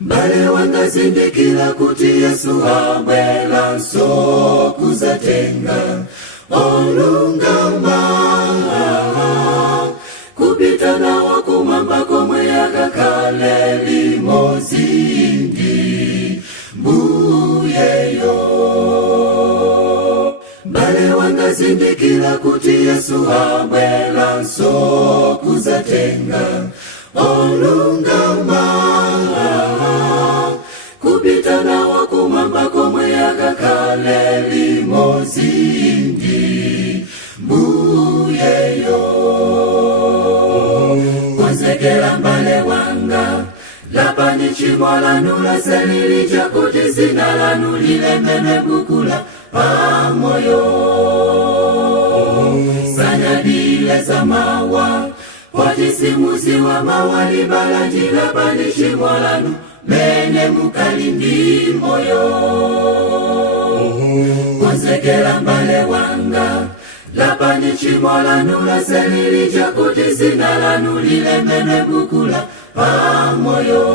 Bale wangazindikira kuti Yesu abwera nsoku zatenga olungama kupita nawo kumwamba komwe yakakale limozindi mbuyeyo. Bale wangazindikira kuti Yesu abwera nsoku zatenga olungama kupita nawo kumwamba komwe yakakale limozindi mbuyeyo. Konzekera mbale wanga lapani chimo lanu laselili chakuti zina lanu lilemenwe bukula pamoyo. Sanyadile za mawa watisimusi wa mawali balanjila pani chimo lanu mene mukalindi moyo. Konzekera mbale wanga lapani chimo lanu laselili chakuti zina lanu lilemenwe bukula pamoyo.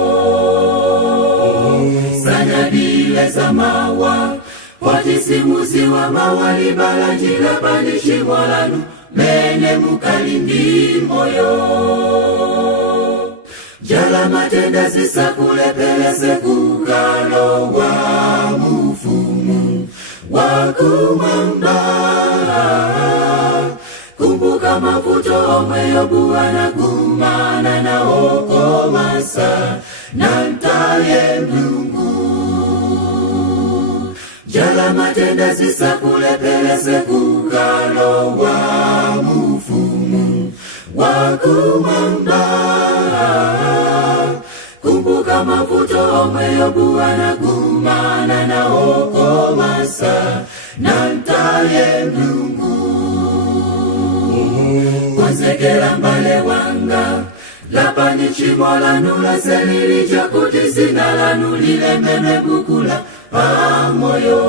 Sanyadile za mawa watisimusi wa mawali balanjila pani chimo lanu mene mukalindi moyo. Jala matenda zisakulepelese kukalo wa mufumu wakumwamba. Kumbuka mafuto omweyo Bwana kumana na okomasa na ntaye Mlungu. Jala matenda zisakulepelese kukalo wa mufumu wakumwamba. Kumbuka mafuto omweyo Bwana kumana na okomasa na ntaye Mlungu. Konzekera mbale wanga lapani chimo lanu laselili chakuti zina lanu lilemenwe bukula pamoyo.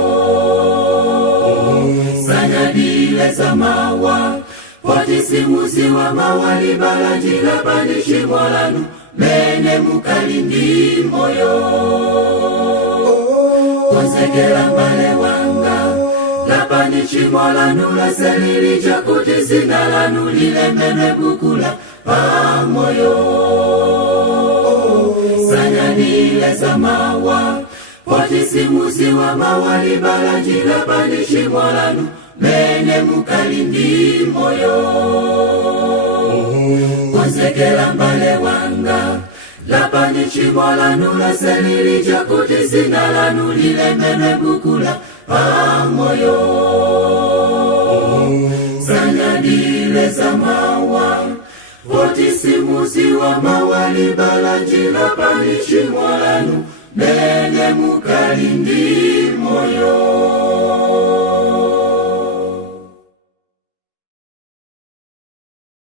Sanyadile za mawa watisimusi wa mawali balanjila pani chimo lanu mene mukalindi moyo. Konzekera mbale wanga lapani chimo lanu laselili chakuti zina lanu lilemenwe bukula pamoyo. Sanyadile za mawa watisimusi wa mawali balanjila pani chimo lanu mene mukalindi moyo. Konzekera mbale wanga lapani chimo lanu laselili chakuti zina lanu lilemenwe bukula pamoyo. Sanyadile za mawa watisimusi wa mawali balanjila pani chimo lanu mene mukalindi moyo.